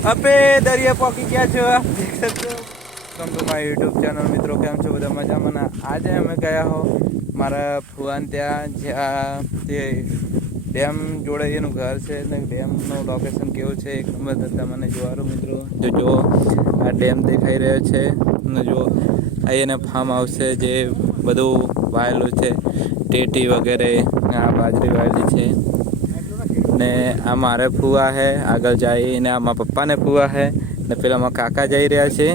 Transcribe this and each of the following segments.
अपे दरिया पहुंची गया छो देख सकते हो। Welcome to my YouTube channel. मित्रों केम छो બધા મજામાં? આજે અમે ગયા હો મારા ફુવાન ત્યાં, જ્યાં તે ડેમ જોડે એનું ઘર છે ને ડેમનું લોકેશન કેવું છે એક નંબર તમને જોવાનું મિત્રો। જો આ ડેમ દેખાઈ રહ્યો છે ને જો આ એને ફાર્મ હાઉસ છે જે બધું વાયેલું છે, ટેટી વગેરે, આ બાજરી વાયેલી છે ને આ મારે ફુવા હે આગળ જાય ને આ મારા પપ્પાને ફુવા હે ને પેલા મારા કાકા જઈ રહ્યા છે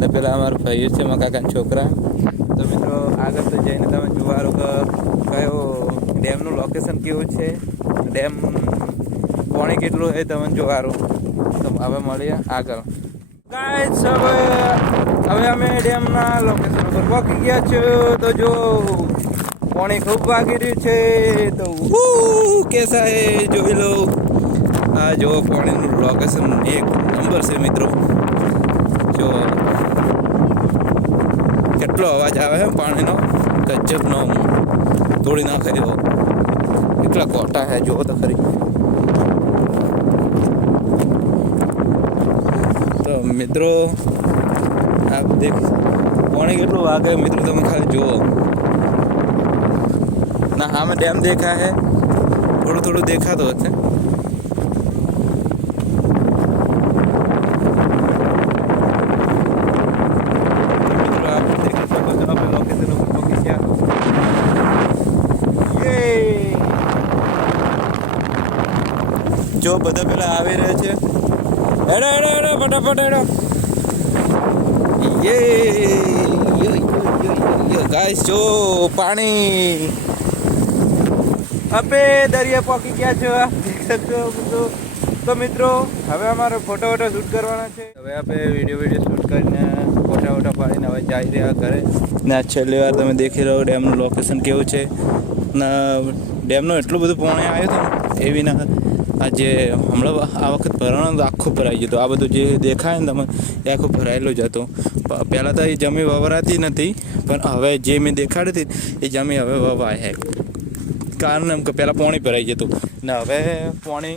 ને પેલા અમારા ભાઈઓ છે મારા કાકાના છોકરા। તો મિત્રો આગળ તો જઈને તમે જોવાનું કે કયો ડેમનું લોકેશન કેવું છે, ડેમ પાણી કેટલું છે તમને જોવાનું। તો હવે મળીએ આગળ ગાઈસ। હવે અમે ડેમના લોકેશન ઉપર પહોંચી ગયા છે। તો જો પાણી ખૂબ વાગી રહ્યું છે તો કેસા હે જોઈ લો। આ જો પાણીનું લોકેશન એક નંબર છે મિત્રો। જો કેટલો અવાજ આવે છે પાણીનો, ગજબનો, તોડી નાખે એવો, એટલા કોટા હે જુઓ તો ખરી। તો મિત્રો આપ દેખ પાણી કેટલું વાગે મિત્રો, તમે ખાલી જુઓ ના। હા ડેમ દેખા है, થોડું થોડું देखा तो है। जो બધા પેલા આવી રહ્યા છે, એડો એડો એડો ફટાફટ એડો। ये गाइस जो पानी अपे दरिया पहुंची गया छो देख सकते हो। तो मित्रों હવે અમારો ફોટો શૂટ કરવાના છે। હવે આપણે વિડીયો શૂટ કરીને ફોટા પાડીને હવે જઈ રહ્યા ઘરે ને આ છેલ્લી વાર તમે દેખી રહ્યો ડેમનું લોકેશન કેવું છે ને ડેમનું એટલું બધું પાણી આવ્યું હતું એવી ના આજે હમણાં આ વખત ભરાણો આખું ભરાઈ ગયું હતું। આ બધું જે દેખાય ને તમે એ આખું ભરાયેલું જ હતું। પહેલાં તો એ જમી વવરાતી નથી પણ હવે જે મેં દેખાડી હતી એ જમી હવે વવાય છે। કારણ એમ કે પહેલાં પાણી ભરાઈ જતું ને હવે પાણી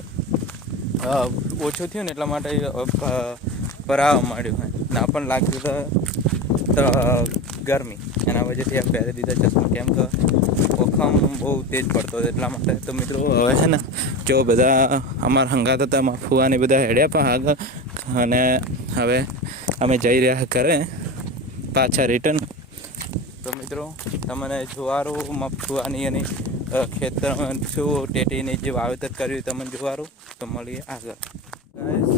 ઓછું થયું ને એટલા માટે ભરાવા માંડ્યું હોય ને આપણને લાગ્યું તો ગરમી એના વજહથી આમ પહેરી દીધા ચશ્મા, કેમ કે ઓખમ બહુ તેજ પડતો હતો એટલા માટે। તો મિત્રો હવે છે ને જો બધા અમારા હંગાત હતા મારા ફુવાને બધા હેડ્યા પણ આગળ અને હવે અમે જઈ રહ્યા ઘરે પાછા રિટર્ન। તો મિત્રો તમને જોવાનું મારા ફુવાની અને ખેતરમાં શું ટેટીને જે વાવેતર કર્યું તમને જોવાનું। તો મળીએ આગળ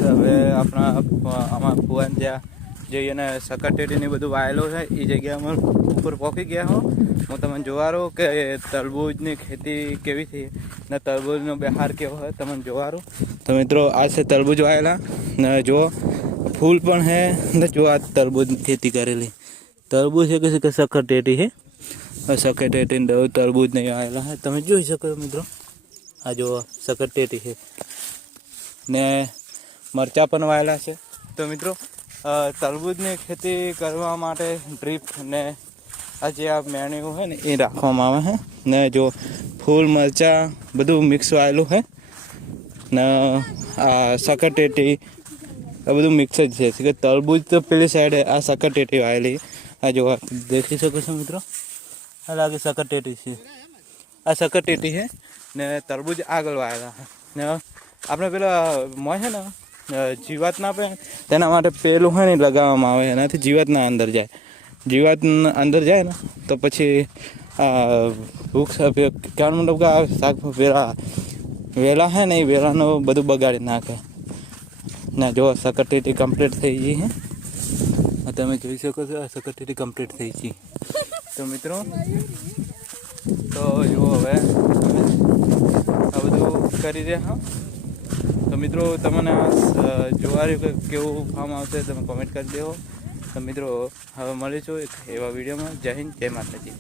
હવે અમારા ફુવાને જ્યાં જઈને સકર ટેટીને બધું વાયેલું છે એ જગ્યા અમે ઉપર પહોંચી ગયા હો। હું તમને જોવાનું કે તરબૂજની ખેતી કેવી થઈ ને તરબૂજનો બહાર કેવો હોય તમને જોવાનું। તો મિત્રો આ છે તરબૂજ વાયેલા ને જો ફૂલ પણ હે ને જો આ તરબૂજની ખેતી કરેલી તરબૂજ છે કે સકર ટેટી है, સકર ટેટી તરબૂજ નહીં આવેલા है તમે જોઈ શકો મિત્રો। આ જો સકર ટેટી છે ને મરચાં પણ વાયેલા છે। તો મિત્રો તરબૂજની ખેતી કરવા માટે ડ્રીપ ને આ જે આ મેન્યુ હોય ને એ રાખવામાં આવે છે ને જો ફૂલ મરચાં બધું મિક્સ વાયેલું છે ને આ સકર ટેટી આ બધું મિક્સ જ છે કે તરબૂજ તો પેલી સાઈડે આ સકર ટેટી વાયેલી। આ જો દેખી શકો છો મિત્રો, આ લાગે સકર ટેટી છે, આ સકર ટેટી છે ને તરબૂજ આગળ વાયેલા છે ને આપણે પેલા મોય છે ને જીવાત ના પડે તેના માટે પેલું હોય ને લગાવવામાં આવે, એનાથી જીવાત ના અંદર જાય। જીવાત અંદર જાય ને તો પછી આ વૃક્ષ કહેવાનો મતલબ કે આ શાક વેલા છે ને એ વેલાનું બધું બગાડી નાખે ને। જો સકર ટેટી કમ્પ્લીટ થઈ ગઈ છે, તમે જોઈ શકો છો આ સકર ટેટી કમ્પ્લીટ થઈ ગઈ। તો મિત્રો તો જો હવે આ બધું કરી રહ્યા। તો મિત્રો તમને જોવા રહ્યું કે કેવું ફાર્મ આવશે તમે કોમેન્ટ કરી દેવો। તો મિત્રો હવે મળીશું એક એવા વિડીયોમાં। જય હિન્દ, જય માતાજી।